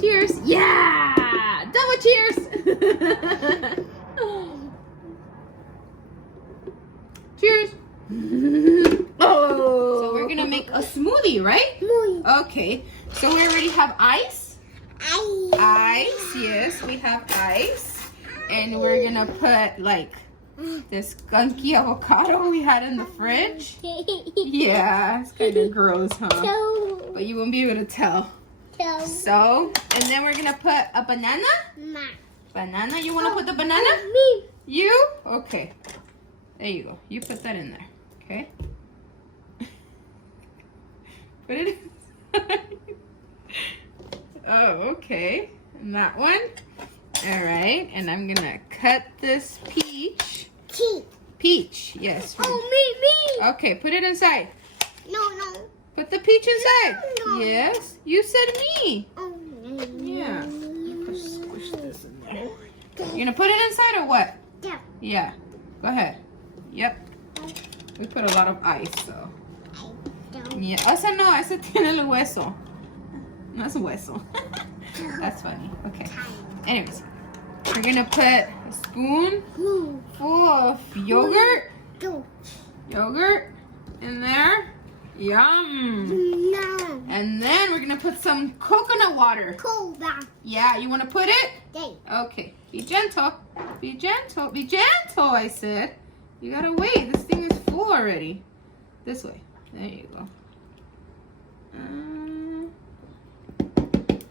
Cheers. Yeah! Double cheers! Cheers. Oh! So we're gonna make a smoothie, right? Smoothie. Okay. So we already have ice. Ice, yes, we have ice. And we're gonna put like this gunky avocado we had in the fridge. Yeah, it's kind of gross, huh? But you won't be able to tell. So, and then we're gonna put a banana. Banana, you wanna put the banana? Me. You? Okay. There you go. You put that in there. Okay. Put it in. Oh, okay. And that one. All right. And I'm gonna cut this peach. Peach. Yes. Oh, me. Okay. Put it inside. No. Put the peach inside. No. Yes. You said me. Oh, Yeah. Squish this in there. You're gonna put it inside or what? Yeah. Yeah. Go ahead. Yep. We put a lot of ice, so. Yeah. Esa no, ese tiene el hueso. No es hueso. That's funny. Okay. Anyways, we're gonna put a spoon full of yogurt. Yogurt in there. Yum. No. And then we're gonna put some coconut water. Yeah, you wanna put it? Okay. Be gentle. Be gentle. Be gentle, I said. You gotta wait. This thing is full already. This way. There you go.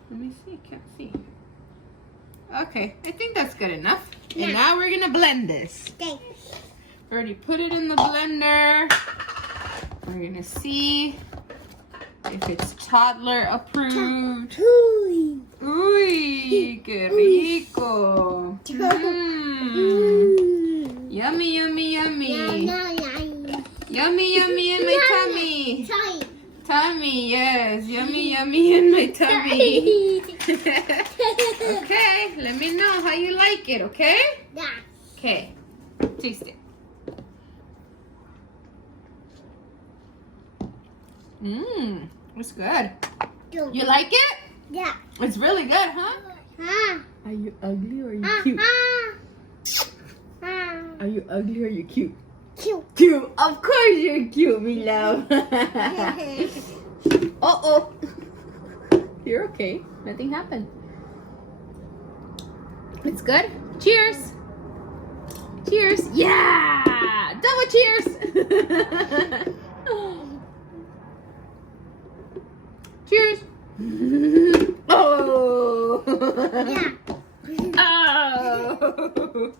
Let me see. Can't see. Okay. I think that's good enough. And now we're gonna blend this. Already put it in the blender. We're gonna see if it's toddler approved. Uy, qué rico. Yummy, yummy, yummy. Yummy, yummy in my tummy. Tummy, yes. Yummy, yummy in my tummy. Okay, let me know how you like it, okay? Okay, taste it. It's good. You like it? Yeah. It's really good, huh? Are you ugly or are you cute? Are you ugly or are you cute? Cute. Of course you're cute, me love. Uh-oh. You're okay. Nothing happened. It's good. Cheers. Cheers. Yeah. Double cheers. Cheers. Oh. Yeah. Oh.